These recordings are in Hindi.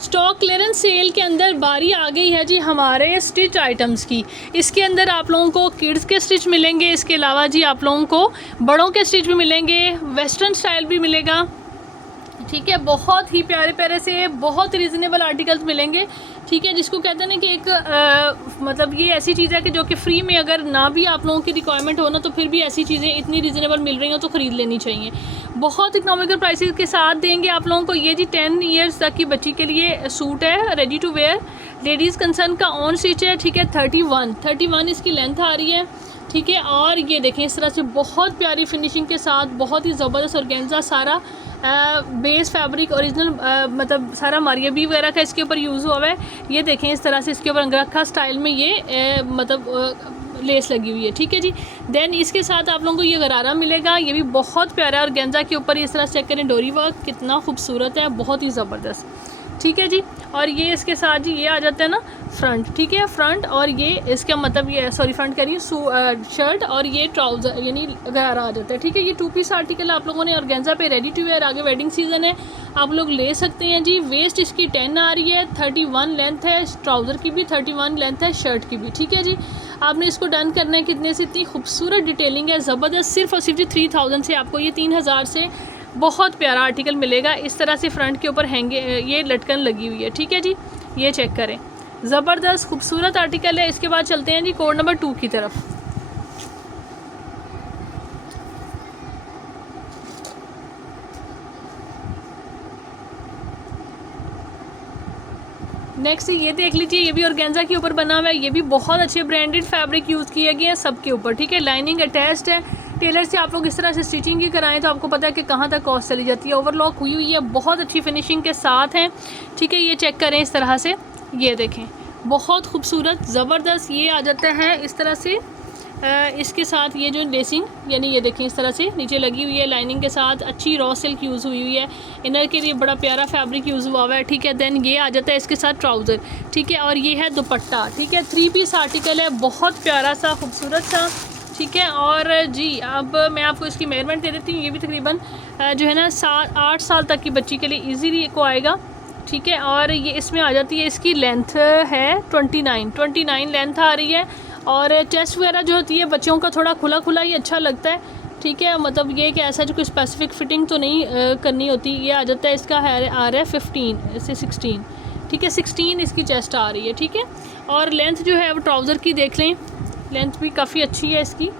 स्टॉक क्लियरेंस सेल के अंदर बारी आ गई है जी हमारे स्टिच आइटम्स की। इसके अंदर आप लोगों को किड्स के स्टिच मिलेंगे, इसके अलावा जी आप लोगों को बड़ों के स्टिच भी मिलेंगे, वेस्टर्न स्टाइल भी मिलेगा। ठीक है, बहुत ही प्यारे प्यारे से बहुत रीज़नेबल आर्टिकल्स मिलेंगे। ठीक है, जिसको कहते हैं ना कि एक मतलब ये ऐसी चीज़ है कि जो कि फ्री में अगर ना भी आप लोगों की रिक्वायरमेंट हो ना, तो फिर भी ऐसी चीज़ें इतनी रीज़नेबल मिल रही हो तो ख़रीद लेनी चाहिए। बहुत इकनॉमिकल प्राइसेस के साथ देंगे आप लोगों को। ये जी 10 ईयर्स तक की बच्ची के लिए सूट है, ready to wear, ladies concern का ऑन स्टिच है। ठीक है, 31 इसकी लेंथ आ रही है। ठीक है, और ये देखें इस तरह से बहुत प्यारी फिनिशिंग के साथ, बहुत ही ज़बरदस्त ऑर्गेन्जा, सारा बेस फैब्रिक ओरिजिनल मतलब सारा मारियाबी वगैरह का इसके ऊपर यूज़ हुआ है। ये देखें इस तरह से इसके ऊपर अंगरखा स्टाइल में ये मतलब लेस लगी हुई है। ठीक है जी, देन इसके साथ आप लोगों को ये गरारा मिलेगा, ये भी बहुत प्यारा और गेंजा के ऊपर इस तरह से चेक करें, डोरी वर्क कितना खूबसूरत है, बहुत ही ज़बरदस्त। ठीक है जी, और ये इसके साथ जी ये आ जाता है ना फ्रंट। ठीक है, फ्रंट और ये इसका मतलब ये सॉरी फ्रंट करिए शर्ट और ये ट्राउज़र यानी गरारा आ जाता है। ठीक है, ये 2 पीस आर्टिकल आप लोगों ने ऑर्गेन्जा पे रेडी टू वेयर, आगे वेडिंग सीजन है, आप लोग ले सकते हैं जी। वेस्ट इसकी 10 आ रही है, 31 लेंथ है, ट्राउज़र की भी 31 लेंथ है, शर्ट की भी। ठीक है जी, आपने इसको डन करना है कितने से, इतनी खूबसूरत डिटेलिंग है, ज़बरदस्त। सिर्फ और सिर्फ जी 3000 से आपको ये 3000 से बहुत प्यारा आर्टिकल मिलेगा। इस तरह से फ्रंट के ऊपर हैंगे ये लटकन लगी हुई है। ठीक है जी, ये चेक करें, ज़बरदस्त खूबसूरत आर्टिकल है। इसके बाद चलते हैं जी कोड नंबर 2 की तरफ। नेक्स्ट ये देख लीजिए, ये भी ऑर्गेन्जा के ऊपर बना हुआ है, ये भी बहुत अच्छे ब्रांडेड फैब्रिक यूज़ किए गए हैं सबके ऊपर। ठीक है, लाइनिंग अटैच्ड है, टेलर से आप लोग इस तरह से स्टिचिंग ही कराएं तो आपको पता है कि कहाँ तक कॉस्ट चली जाती है। ओवरलॉक हुई हुई है, बहुत अच्छी फिनिशिंग के साथ है। ठीक है, ये चेक करें इस तरह से, ये देखें बहुत खूबसूरत ज़बरदस्त ये आ जाता है इस तरह से। इसके साथ ये जो लेसिंग यानी ये देखें इस तरह से नीचे लगी हुई है, लाइनिंग के साथ अच्छी रॉ सिल्क यूज़ हुई हुई है, इनर के लिए बड़ा प्यारा फैब्रिक यूज़ हुआ हुआ है। ठीक है, देन ये आ जाता है इसके साथ ट्राउज़र। ठीक है, और ये है दुपट्टा। ठीक है, 3 पीस आर्टिकल है, बहुत प्यारा सा खूबसूरत सा। ठीक है, और जी अब मैं आपको इसकी मेजरमेंट दे देती हूँ। ये भी तकरीबन जो है ना 8 साल तक की बच्ची के लिए ईजीली को आएगा। ठीक है, और ये इसमें आ जाती है, इसकी लेंथ है 29 लेंथ आ रही है, और चेस्ट वगैरह जो होती है बच्चों का थोड़ा खुला खुला ही अच्छा लगता है। ठीक है, मतलब ये कि ऐसा जो कोई स्पेसिफिक फिटिंग तो नहीं करनी होती। ये आ जाता है इसका है आ रहा है 15 से 16। ठीक है, 16 इसकी चेस्ट आ रही है। ठीक है, और लेंथ जो है वो ट्राउज़र की देख लें, लेंथ भी काफ़ी अच्छी है इसकी।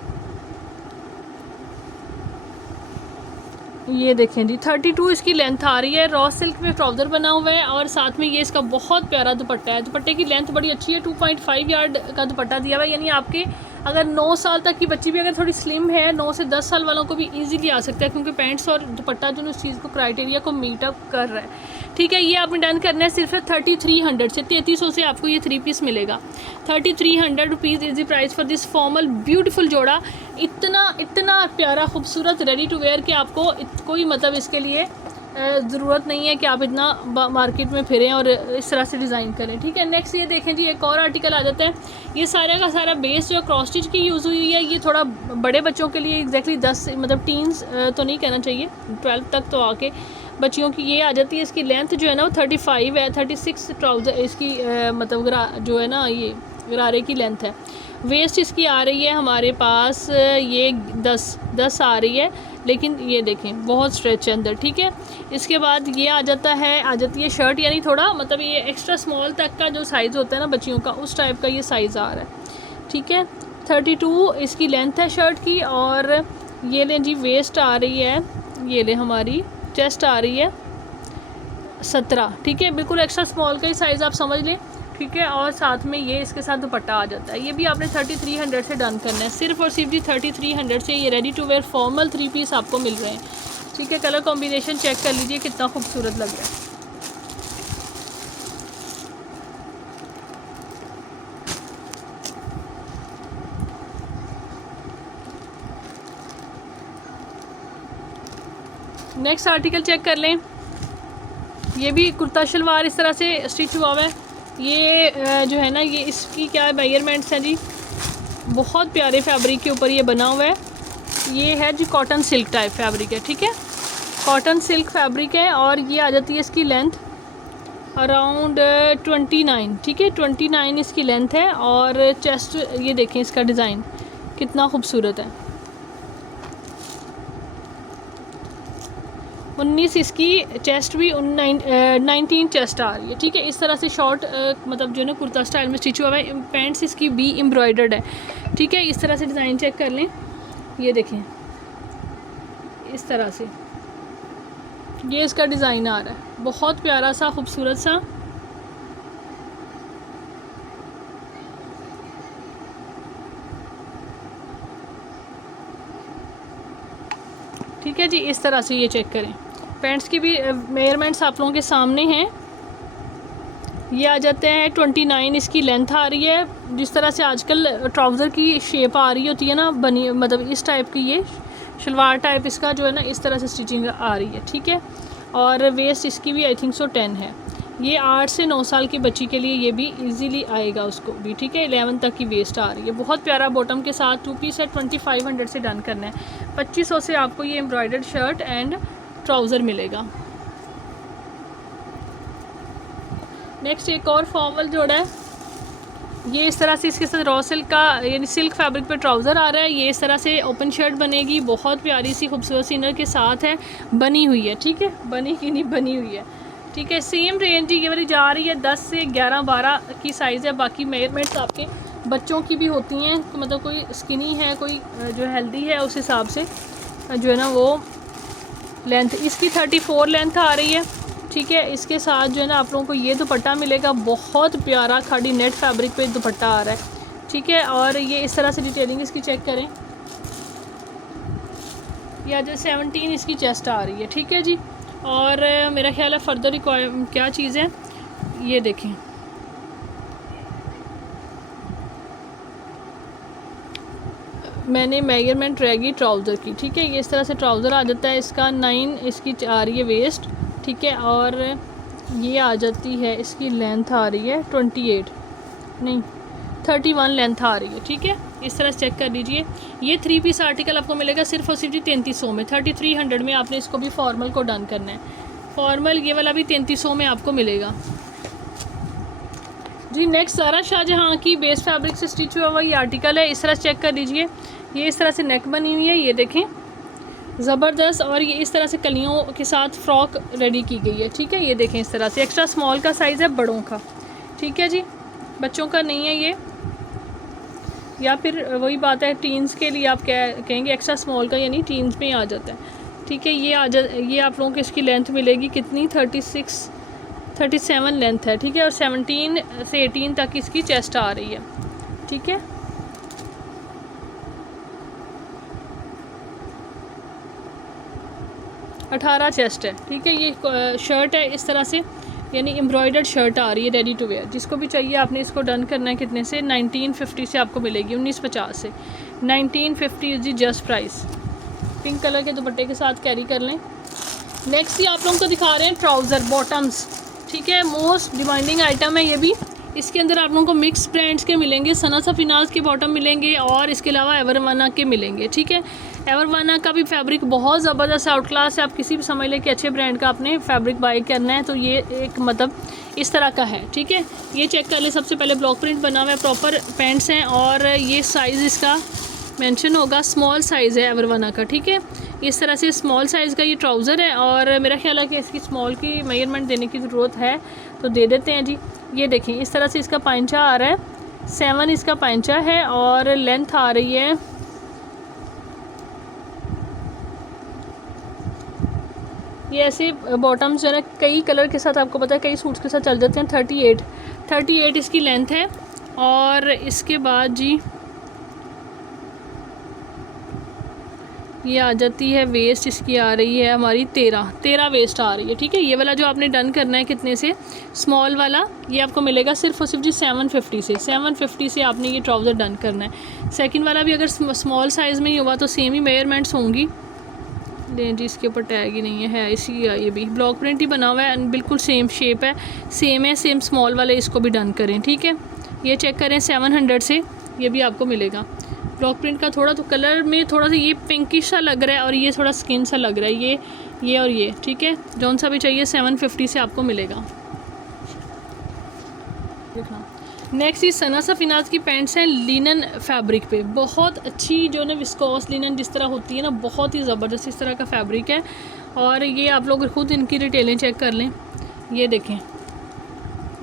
ये देखें जी 32 इसकी लेंथ आ रही है, रॉ सिल्क में ट्राउज़र बना हुआ है, और साथ में ये इसका बहुत प्यारा दुपट्टा है। दुपट्टे की लेंथ बड़ी अच्छी है, 2.5 यार्ड का दुपट्टा दिया हुआ है, यानी आपके अगर 9 साल तक की बच्ची भी अगर थोड़ी स्लिम है, 9 से 10 साल वालों को भी इजीली आ सकता है, क्योंकि पैंट्स और दुपट्टा जो उस चीज़ को क्राइटेरिया को मीट अप कर रहा है। ठीक है, ये आपने डन करना है सिर्फ 3300 से 3300 से आपको ये 3 पीस मिलेगा। 3300 rupees is the price for this formal beautiful जोड़ा। इतना प्यारा खूबसूरत रेडी टू वेयर कि आपको कोई मतलब इसके लिए ज़रूरत नहीं है कि आप इतना मार्केट में फिरें और इस तरह से डिज़ाइन करें। ठीक है, नेक्स्ट ये देखें जी एक और आर्टिकल आ जाता है। ये सारा का सारा बेस जो क्रॉस स्टिच की यूज़ हुई है, ये थोड़ा बड़े बच्चों के लिए एग्जैक्टली 10 मतलब टीन्स तो नहीं कहना चाहिए, 12 तक तो आके बच्चियों की ये आ जाती है। इसकी लेंथ जो है ना वो 35 है, 36 ट्राउज़र इसकी मतलब जो है ना ये गरारे की लेंथ है। वेस्ट इसकी आ रही है हमारे पास ये 10 आ रही है, लेकिन ये देखें बहुत स्ट्रेच है अंदर। ठीक है, इसके बाद ये आ जाती है शर्ट, यानी थोड़ा मतलब ये एक्स्ट्रा स्मॉल तक का जो साइज़ होता है ना बच्चियों का, उस टाइप का ये साइज़ आ रहा है। ठीक है, 32 इसकी लेंथ है शर्ट की, और ये लें जी वेस्ट आ रही है, ये लें हमारी चेस्ट आ रही है 17। ठीक है, बिल्कुल एक्स्ट्रा स्मॉल का ही साइज़ आप समझ लें। ठीक है, और साथ में ये इसके साथ दुपट्टा आ जाता है। ये भी आपने 3300 से डन करना है, सिर्फ और सिर्फ जी 3300 से ये ready to wear formal 3 piece आपको मिल रहे हैं। ठीक है, कलर कॉम्बिनेशन चेक कर लीजिए कितना खूबसूरत लग रहा है। नेक्स्ट आर्टिकल चेक कर लें, ये भी कुर्ता शलवार इस तरह से स्टिच हुआ हुआ है। ये जो है ना ये इसकी क्या मेजरमेंट्स हैं जी, बहुत प्यारे फैब्रिक के ऊपर ये बना हुआ है। ये है जी कॉटन सिल्क टाइप फैब्रिक है। ठीक है, कॉटन सिल्क फैब्रिक है, और ये आ जाती है इसकी लेंथ अराउंड 29, ठीक है 29 इसकी लेंथ है। और चेस्ट ये देखें, इसका डिज़ाइन कितना खूबसूरत है। 19 इसकी चेस्ट भी, 19 चेस्ट आ रही है, ठीक है। इस तरह से शॉर्ट मतलब जो है ना कुर्ता स्टाइल में स्टिच हुआ है। पैंट्स इसकी भी एम्ब्रॉयडर्ड है, ठीक है। इस तरह से डिज़ाइन चेक कर लें, ये देखें इस तरह से ये इसका डिज़ाइन आ रहा है, बहुत प्यारा सा खूबसूरत सा। ठीक है जी, इस तरह से ये चेक करें। पैंट्स की भी मेजरमेंट्स आप लोगों के सामने हैं। ये आ जाते हैं 29 इसकी लेंथ आ रही है। जिस तरह से आजकल ट्राउज़र की शेप आ रही होती है ना, बनी मतलब इस टाइप की, ये शलवार टाइप इसका जो है ना इस तरह से स्टिचिंग आ रही है, ठीक है। और वेस्ट इसकी भी आई थिंक सो 10 है। ये 8 से 9 साल की बच्ची के लिए ये भी इजीली आएगा उसको भी, ठीक है। 11 तक की वेस्ट आ रही है, बहुत प्यारा बॉटम के साथ। 2 पीस है, 2500 से डन करना है। 2500 से आपको ये एम्ब्रॉयडर्ड शर्ट एंड ट्राउज़र मिलेगा। नेक्स्ट एक और फॉर्मल जोड़ा है, ये इस तरह से इसके साथ रॉ सिल्क का यानी सिल्क फैब्रिक पे ट्राउज़र आ रहा है। ये इस तरह से ओपन शर्ट बनेगी, बहुत प्यारी सी खूबसूरत सी इनर के साथ है, बनी हुई है, ठीक है। बनी की नहीं, बनी हुई है, ठीक है। सेम रेंज ये वाली जा रही है 10 से 11-12 की साइज़ है। बाकी मेजरमेंट्स आपके बच्चों की भी होती हैं, तो मतलब कोई स्किनी है, कोई जो हेल्दी है, उस हिसाब से जो है ना वो लेंथ इसकी 34 लेंथ आ रही है, ठीक है। इसके साथ जो है ना आप लोगों को ये दुपट्टा मिलेगा, बहुत प्यारा खाड़ी नेट फैब्रिक पे दुपट्टा आ रहा है, ठीक है। और ये इस तरह से डिटेलिंग इसकी चेक करें, या जो 17 इसकी चेस्ट आ रही है, ठीक है जी। और मेरा ख्याल है फर्दर क्या चीज़ है, ये देखें मैंने मेजरमेंट रहेगी ट्राउज़र की, ठीक है। ये इस तरह से ट्राउज़र आ जाता है, इसका 9 इसकी आ रही है वेस्ट, ठीक है। और ये आ जाती है, इसकी लेंथ आ रही है 28 नहीं 31 लेंथ आ रही है, ठीक है। इस तरह से चेक कर लीजिए। ये 3 पीस आर्टिकल आपको मिलेगा सिर्फ और सिर्फ 3300 में। 3300 में आपने इसको भी फॉर्मल को डन करना है। फॉर्मल ये वाला भी 3300 में आपको मिलेगा जी। नेक्स्ट ज़ारा शाहजहाँ की बेस फैब्रिक से स्टिच हुआ हुआ ये आर्टिकल है, इस तरह से चेक कर लीजिए। ये इस तरह से नेक बनी हुई है, ये देखें ज़बरदस्त। और ये इस तरह से कलियों के साथ फ्रॉक रेडी की गई है, ठीक है। ये देखें इस तरह से एक्स्ट्रा स्मॉल का साइज़ है, बड़ों का, ठीक है जी, बच्चों का नहीं है ये। या फिर वही बात है, टीन्स के लिए आप कहेंगे एक्स्ट्रा स्मॉल का, यानी टीन्स में आ जाता है, ठीक है। ये आप लोगों को इसकी लेंथ मिलेगी कितनी, 37 लेंथ है, ठीक है। और 17 से 18 तक इसकी चेस्ट आ रही है, ठीक है। अठारह चेस्ट है, ठीक है। ये शर्ट है इस तरह से, यानी एम्ब्रॉयडर्ड शर्ट आ रही है रेडी टू वेयर। जिसको भी चाहिए आपने इसको डन करना है कितने से, 1950 से आपको मिलेगी, 1950 से। 1950 is the just price. Pink colour के दुपट्टे के साथ कैरी कर लें। नेक्स्ट ही आप लोगों को दिखा रहे हैं ट्राउज़र बॉटम्स, ठीक है। मोस्ट डिमांडिंग आइटम है ये भी। इसके अंदर आप लोगों को मिक्स ब्रांड्स के मिलेंगे, सना सफिनाज के बॉटम मिलेंगे और इसके अलावा एवरवाना के मिलेंगे, ठीक है। एवरवाना का भी फैब्रिक बहुत ज़बरदस्त आउट क्लास है। आप किसी भी समझ लें कि अच्छे ब्रांड का आपने फैब्रिक बाई करना है तो ये एक मतलब इस तरह का है, ठीक है। ये चेक कर ले, सबसे पहले ब्लॉक प्रिंट बना हुआ है, प्रॉपर पैंट्स हैं। और ये साइज़ इसका मेंशन होगा, स्मॉल साइज़ है एवरवाना का, ठीक है। इस तरह से स्मॉल साइज़ का ये ट्राउज़र है। और मेरा ख्याल है कि इसकी स्मॉल की मेजरमेंट देने की ज़रूरत है, तो दे देते हैं जी। ये देखें इस तरह से इसका पांचा आ रहा है, 7 इसका पांचा है। और लेंथ आ रही है ये ऐसे बॉटम्स जो है ना कई कलर के साथ, आपको पता है कई सूट्स के साथ चल जाते हैं। 38 इसकी लेंथ है। और इसके बाद जी ये आ जाती है वेस्ट, इसकी आ रही है हमारी 13 वेस्ट आ रही है, ठीक है। ये वाला जो आपने डन करना है कितने से, स्मॉल वाला, ये आपको मिलेगा सिर्फ और सिर्फ जी 750 से। 750 से आपने ये ट्राउज़र डन करना है। सेकंड वाला भी अगर स्मॉल साइज़ में ही होगा तो सेम ही मेजरमेंट्स होंगी। दें जी, इसके ऊपर टैग ही नहीं है इसी ये भी ब्लॉक प्रिंट ही बना हुआ है, बिल्कुल सेम शेप है, सेम स्मॉल वाले इसको भी डन करें, ठीक है। ये चेक करें 700 से ये भी आपको मिलेगा। ब्लॉक प्रिंट का थोड़ा तो कलर में थोड़ा सा ये पिंकिश सा लग रहा है और ये थोड़ा स्किन सा लग रहा है, ये और ये, ठीक है। जौन सा भी चाहिए 750 से आपको मिलेगा। देखना। नेक्स्ट ये सना सफीनाज की पैंट्स हैं लिनन फैब्रिक पे, बहुत अच्छी जो ना विस्कोस लिनन जिस तरह होती है ना, बहुत ही ज़बरदस्त इस तरह का फैब्रिक है। और ये आप लोग खुद इनकी रिटेलें चेक कर लें, ये देखें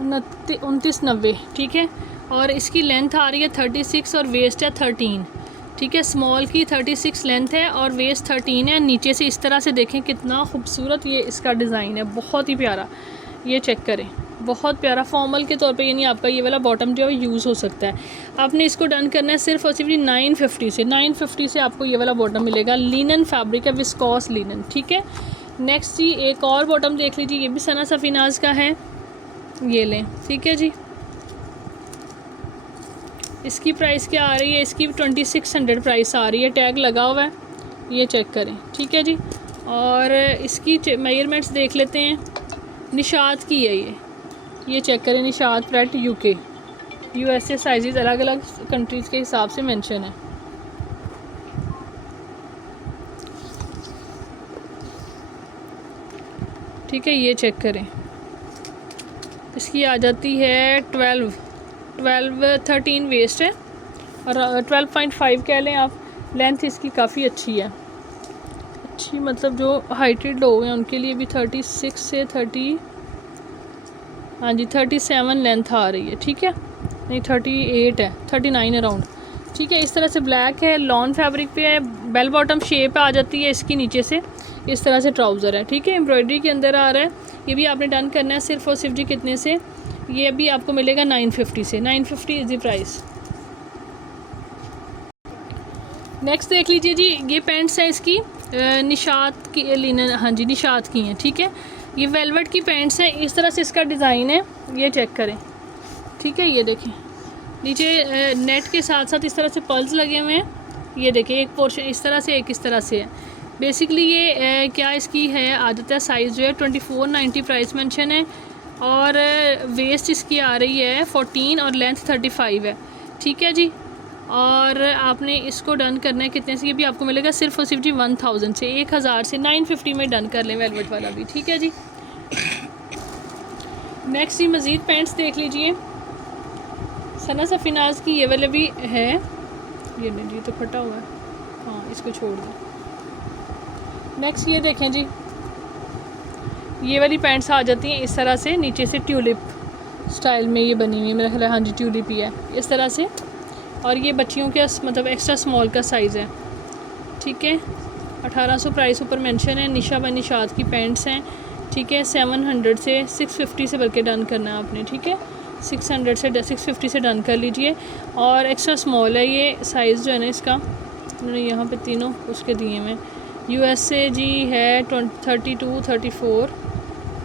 2990, ठीक है। और इसकी लेंथ आ रही है 36 और वेस्ट है 13, ठीक है। स्मॉल की 36 लेंथ है और वेस्ट 13 है। नीचे से इस तरह से देखें कितना खूबसूरत ये इसका डिज़ाइन है, बहुत ही प्यारा। ये चेक करें, बहुत प्यारा फॉर्मल के तौर पे, यानी आपका ये वाला बॉटम जो है यूज़ हो सकता है। आपने इसको डन करना है सिर्फ और सिर्फ 950 से, 950 से आपको ये वाला बॉटम मिलेगा। लिनन फैब्रिक है, विस्कोस लिनन, ठीक है। नेक्स्ट जी एक और बॉटम देख लीजिए, ये भी सना सफीनाज का है, ये लें, ठीक है जी। इसकी प्राइस क्या आ रही है, इसकी 2600 प्राइस आ रही है, टैग लगा हुआ है, ये चेक करें, ठीक है जी। और इसकी मेजरमेंट्स देख लेते हैं, निशात की है ये चेक करें, Nishat parade UK USA sizes अलग अलग कंट्रीज़ के हिसाब से मेंशन है। ठीक है, ये चेक करें। इसकी आ जाती है 13 वेस्ट है और 12.5 कह लें आप। लेंथ इसकी काफ़ी अच्छी है, अच्छी मतलब जो हाइटेड लोग हैं उनके लिए भी 36 से 30, हाँ जी 37 लेंथ आ रही है, ठीक है। नहीं 38 है, 39 अराउंड, ठीक है। इस तरह से ब्लैक है, लॉन फैब्रिक पे है, बेल बॉटम शेप आ जाती है इसकी, नीचे से इस तरह से ट्राउज़र है, ठीक है। एम्ब्रॉयडरी के अंदर आ रहा है, ये भी आपने डन करना है सिर्फ और सिर्फ जी कितने से, ये भी आपको मिलेगा 950 से, 950 इज़ द प्राइस। नेक्स्ट देख लीजिए जी, ये पैंट्स है इसकी निशात की लिनन, हाँ जी निशात की हैं, ठीक है। ये वेलवेट की पैंट्स हैं, इस तरह से इसका डिज़ाइन है, ये चेक करें, ठीक है। ये देखें नीचे नेट के साथ साथ इस तरह से पर्ल्स लगे हुए हैं, ये देखें एक पोर्शन इस तरह से, एक इस तरह से है। बेसिकली ये क्या इसकी है आदत है, साइज़ जो है 2490 प्राइस मेंशन है और वेस्ट इसकी आ रही है 14 और लेंथ 35 है, ठीक है जी। और आपने इसको डन करना है कितने से, ये भी आपको मिलेगा सिर्फ और सिर्फ जी 1000 से, 1000 से 950 में डन कर लें वेलवेट वाला भी, ठीक है जी। नेक्स्ट ही मज़ीद पैंट्स देख लीजिए, सना सफीनाज की ये वाले भी है, ये नहीं जी तो फटा हुआ है, हाँ इसको छोड़ दें। नेक्स्ट ये देखें जी, ये वाली पैंट्स आ जाती हैं इस तरह से, नीचे से ट्यूलिप स्टाइल में ये बनी हुई है, मेरा ख्याल है हाँ जी ट्यूलिप ही है इस तरह से। और ये बच्चियों के मतलब एक्स्ट्रा स्मॉल का साइज़ है, ठीक है। 1800 प्राइस ऊपर मेंशन है। निशा व निशात की पैंट्स हैं, ठीक है। 700 से 650 से बल्कि डन करना है आपने, ठीक है। 600 से 650 से डन कर लीजिए। और एक्स्ट्रा स्मॉल है ये साइज़ जो है ना इसका, उन्होंने यहाँ पे तीनों उसके दिए हुए। USA जी है 32, 34,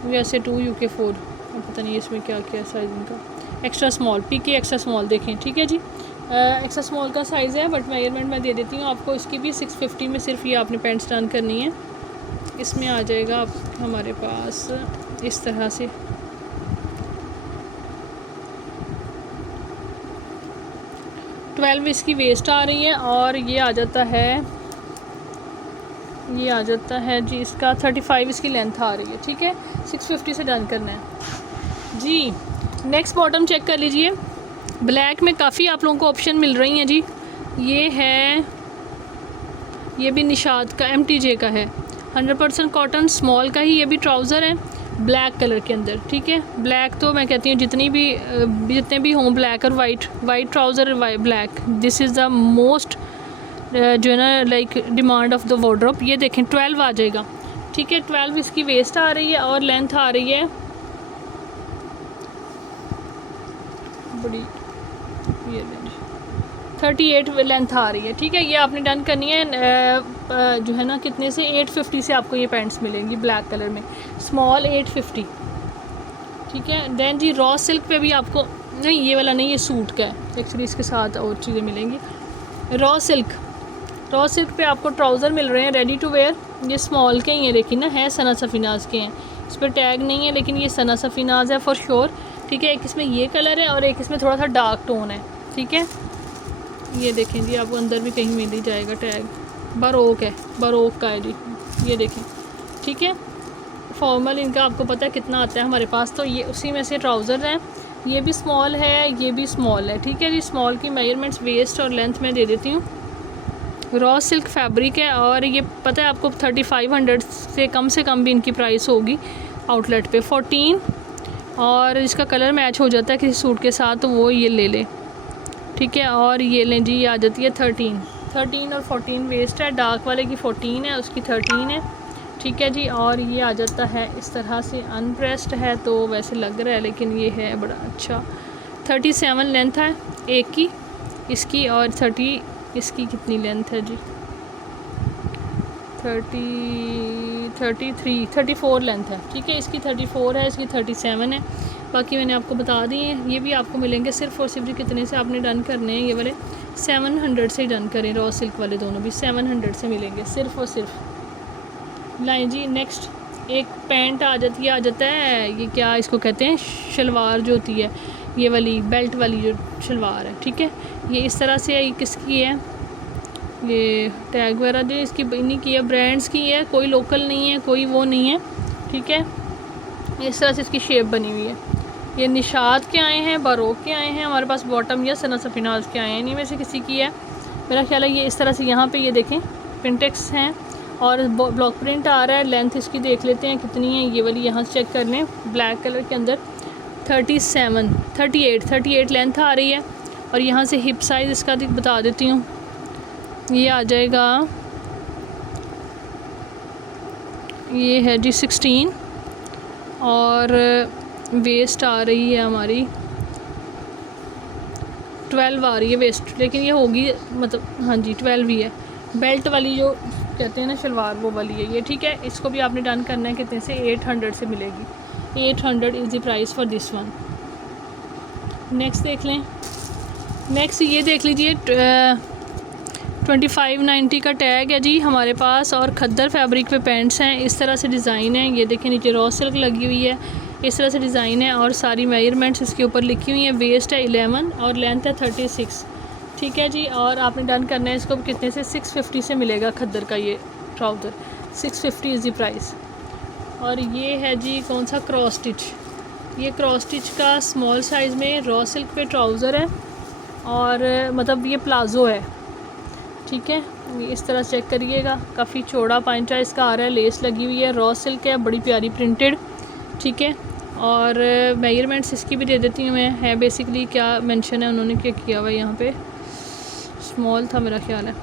USA 2, UK 4, पता नहीं इसमें क्या क्या साइज़ इनका। Extra small PK extra small देखें, ठीक है जी। एक्स्ट्रा स्मॉल का साइज़ है, बट मेजरमेंट मैं दे देती हूँ आपको। इसकी भी 650 में सिर्फ ये आपने पैंट्स डन करनी है। इसमें आ जाएगा आप हमारे पास इस तरह से, इसकी वेस्ट आ रही है और ये आ जाता है जी इसका 35 इसकी लेंथ आ रही है, ठीक है। 650 से डन करना है जी। नेक्स्ट बॉटम चेक कर लीजिए, ब्लैक में काफ़ी आप लोगों को ऑप्शन मिल रही हैं जी। ये है, ये भी निशात का MTJ का है, 100% कॉटन स्मॉल का ही, ये भी ट्राउज़र है ब्लैक कलर के अंदर, ठीक है। ब्लैक तो मैं कहती हूँ जितने भी हों, ब्लैक और white trouser black, this is the most जो है ना like demand of the wardrobe. ये देखें 12 आ जाएगा, ठीक है। 12 इसकी वेस्ट आ रही है और लेंथ आ रही है बड़ी, ये 38 लेंथ आ रही है, ठीक है। ये आपने डन करनी है जो है ना कितने से, 850 से आपको ये पैंट्स मिलेंगी ब्लैक कलर में, स्मॉल 850, ठीक है। देन जी रॉ सिल्क पे भी आपको, नहीं ये वाला नहीं, ये सूट का है एक्चुअली, इसके साथ और चीज़ें मिलेंगी। रॉ सिल्क पे आपको ट्राउज़र मिल रहे हैं रेडी टू वेयर, ये स्मॉल के ही हैं, लेकिन ना है सना सफीनाज के हैं, इस पर टैग नहीं है लेकिन ये सना सफीनाज है फॉर श्योर, ठीक है। एक इसमें ये कलर है और एक इसमें थोड़ा सा डार्क टोन है, ठीक है। ये देखें जी, आपको अंदर भी कहीं मिल ही जाएगा टैग, बरोक है, बरोक का है जी, ये देखें, ठीक है। फॉर्मल इनका आपको पता है कितना आता है हमारे पास, तो ये उसी में से ट्राउज़र हैं। ये भी स्मॉल है, ये भी स्मॉल है, ठीक है जी। स्मॉल की मेजरमेंट्स वेस्ट और लेंथ में दे देती हूँ। रॉ सिल्क फैब्रिक है और ये पता है आपको 3500 से कम भी इनकी प्राइस होगी आउटलेट पे। 14 और इसका कलर मैच हो जाता है किसी सूट के साथ तो वो ये ले ले, ठीक है। और ये लें जी, ये आ जाती है 13 और 14 वेस्ट है। डार्क वाले की 14 है, उसकी 13 है, ठीक है जी। और ये आ जाता है इस तरह से, अनप्रेस्ड है तो वैसे लग रहा है लेकिन ये है बड़ा अच्छा। 37 लेंथ है एक की इसकी, और 30 इसकी कितनी लेंथ है जी, 34 लेंथ है, ठीक है। इसकी 34 है, इसकी 37 है। बाकी मैंने आपको बता दी हैं। ये भी आपको मिलेंगे सिर्फ़ और सिर्फ कितने से आपने डन करने हैं, ये वाले 700 से डन करें। रॉ सिल्क वाले दोनों भी 700 से मिलेंगे सिर्फ़ और सिर्फ। लाएँ जी नेक्स्ट, एक पैंट आ जाता है, ये क्या इसको कहते हैं, शलवार जो होती है, ये वाली बेल्ट वाली जो शलवार है, ठीक है। ये इस तरह से है। ये किसकी है, ये टैग वगैरह जो इसकी इन्हीं की है, ब्रांड्स की है, कोई लोकल नहीं है, कोई वो नहीं है, ठीक है। इस तरह से इसकी शेप बनी हुई है। ये निशात के आए हैं, बारोक के आए हैं हमारे पास, बॉटम या सना सफिनाज के आए हैं, इन्हीं में से किसी की है मेरा ख्याल है। ये इस तरह से यहाँ पे ये देखें प्रिंटेक्स हैं और ब्लॉक प्रिंट आ रहा है। लेंथ इसकी देख लेते हैं कितनी है, ये वाली यहाँ से चेक कर लें, ब्लैक कलर के अंदर 38 लेंथ आ रही है। और यहाँ से हिप साइज़ इसका बता देती हूँ, ये आ जाएगा, ये है जी 16 और वेस्ट आ रही है हमारी 12 आ रही है वेस्ट, लेकिन ये होगी मतलब हाँ जी 12 ही है। बेल्ट वाली जो कहते हैं ना शलवार, वो वाली है ये, ठीक है। इसको भी आपने डन करना है कितने से, 800 से मिलेगी। 800 is the price for this one. Next देख लें, नेक्स्ट ये देख लीजिए 2590 का टैग है जी हमारे पास, और खद्दर फैब्रिक पे पैंट्स हैं। इस तरह से डिज़ाइन है, ये देखें नीचे रॉ सिल्क लगी हुई है, इस तरह से डिज़ाइन है और सारी मेजरमेंट्स इसके ऊपर लिखी हुई हैं। वेस्ट है 11 और लेंथ है 36, ठीक है जी। और आपने डन करना है इसको कितने से, 650 से मिलेगा खद्दर का ये ट्राउज़र, 650 इज़ द प्राइस। और ये है जी कौन सा, क्रॉस स्टिच, ये क्रॉस स्टिच का स्मॉल साइज़ में रॉ सिल्क पे ट्राउज़र है और मतलब ये प्लाज़ो है, ठीक है। ये इस तरह चेक करिएगा, काफ़ी चौड़ा पांचा इसका आ रहा है, लेस लगी हुई है, रॉ सिल्क है, बड़ी प्यारी प्रिंटेड, ठीक है। और मेजरमेंट्स इसकी भी दे देती हूँ मैं, है बेसिकली क्या मेंशन है उन्होंने क्या किया हुआ है यहाँ पे, स्मॉल था मेरा ख्याल है।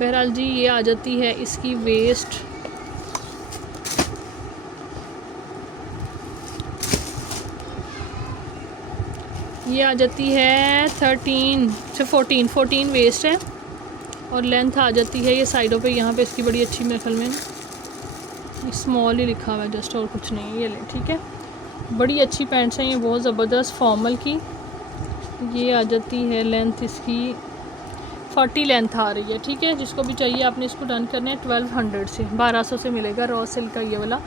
बहरहाल जी ये आ जाती है इसकी वेस्ट, ये आ जाती है 13 से 14 वेस्ट है और लेंथ आ जाती है ये साइडों पे, यहाँ पे इसकी बड़ी अच्छी मेरे ख्याल में स्मॉल ही लिखा हुआ है जस्ट, और कुछ नहीं, ये ले, ठीक है। बड़ी अच्छी पैंट्स हैं ये, बहुत ज़बरदस्त फॉर्मल की। ये आ जाती है लेंथ इसकी 40 लेंथ आ रही है, ठीक है। जिसको भी चाहिए आपने इसको डन करना है 1200 से, 1200 से मिलेगा रॉ सिल्क का ये वाला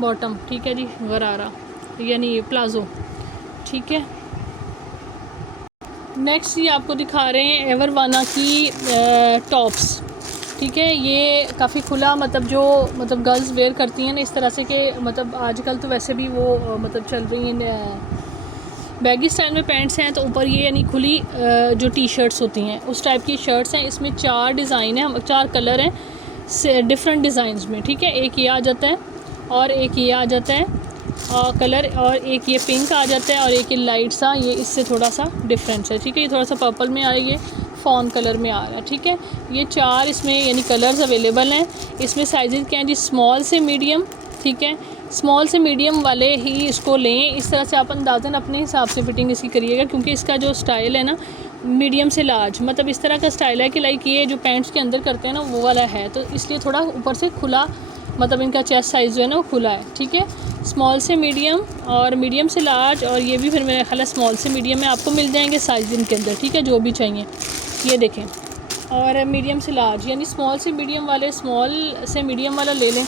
बॉटम, ठीक है जी, गरारा यानी ये प्लाज़ो, ठीक है। नेक्स्ट ये आपको दिखा रहे हैं एवरवाना की टॉप्स, ठीक है। ये काफ़ी खुला, मतलब गर्ल्स वेयर करती हैं ना इस तरह से कि मतलब आजकल तो वैसे भी वो मतलब चल रही हैं बैगी स्टाइल में पैंट्स हैं, तो ऊपर ये यानी खुली जो टी शर्ट्स होती हैं उस टाइप की शर्ट्स हैं। इसमें 4 डिज़ाइन हैं, 4 कलर हैं डिफरेंट डिज़ाइंस में, ठीक है। एक ये आ जाता है और एक ये आ जाता है कलर, और एक ये पिंक आ जाता है और एक ये लाइट सा, ये इससे थोड़ा सा डिफरेंस है, ठीक है। ये थोड़ा सा पर्पल में आ रहा है, ये फॉन कलर में आ रहा है, ठीक है। ये 4 इसमें यानी कलर्स अवेलेबल हैं। इसमें साइजेस क्या हैं जी, स्मॉल से मीडियम, ठीक है। स्मॉल से मीडियम वाले ही इसको लें। इस तरह से आप अंदाज़न अपने हिसाब से फिटिंग इसकी करिएगा, क्योंकि इसका जो स्टाइल है ना मीडियम से लार्ज, मतलब इस तरह का स्टाइल है कि लाइक ये जो पैंट्स के अंदर करते हैं ना वो वाला है, तो इसलिए थोड़ा ऊपर से खुला, मतलब इनका चेस्ट साइज़ जो है ना वो खुला है, ठीक है। स्मॉल से मीडियम और मीडियम से लार्ज, और ये भी फिर मेरा ख्याल है स्मॉल से मीडियम में आपको मिल जाएंगे साइज़ इनके अंदर, ठीक है, जो भी चाहिए ये देखें। और मीडियम से लार्ज यानी स्मॉल से मीडियम वाले स्मॉल से मीडियम वाला ले लें,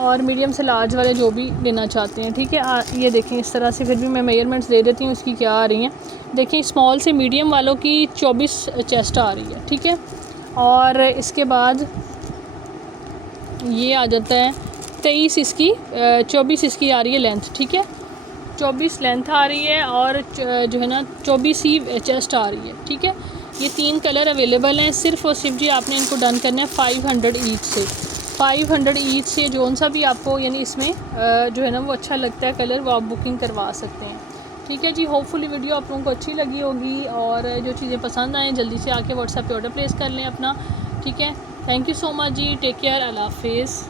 और मीडियम से लार्ज वाले जो भी लेना चाहते हैं, ठीक है। ये देखें इस तरह से, फिर भी मैं मेजरमेंट्स दे देती हूँ इसकी क्या आ रही हैं। देखें स्मॉल से मीडियम वालों की 24 चेस्ट आ रही है, ठीक है। और इसके बाद ये आ जाता है 23 इसकी 24 इसकी आ रही है लेंथ, ठीक है, 24 लेंथ आ रही है और जो है ना 24 ही चेस्ट आ रही है, ठीक है। ये 3 कलर अवेलेबल हैं। सिर्फ़ और सिर्फ जी आपने इनको डन करना है 500 ईच से, 500 ईच से जौन सा भी आपको यानी इसमें जो है ना वो अच्छा लगता है कलर, वो आप बुकिंग करवा सकते हैं, ठीक है जी। होपफुली वीडियो आप लोगों को अच्छी लगी होगी और जो चीज़ें पसंद आएँ जल्दी से आके व्हाट्सएप पे ऑर्डर प्लेस कर लें अपना, ठीक है। थैंक यू सो मच जी, टेक केयर, अल्लाह हाफिज़।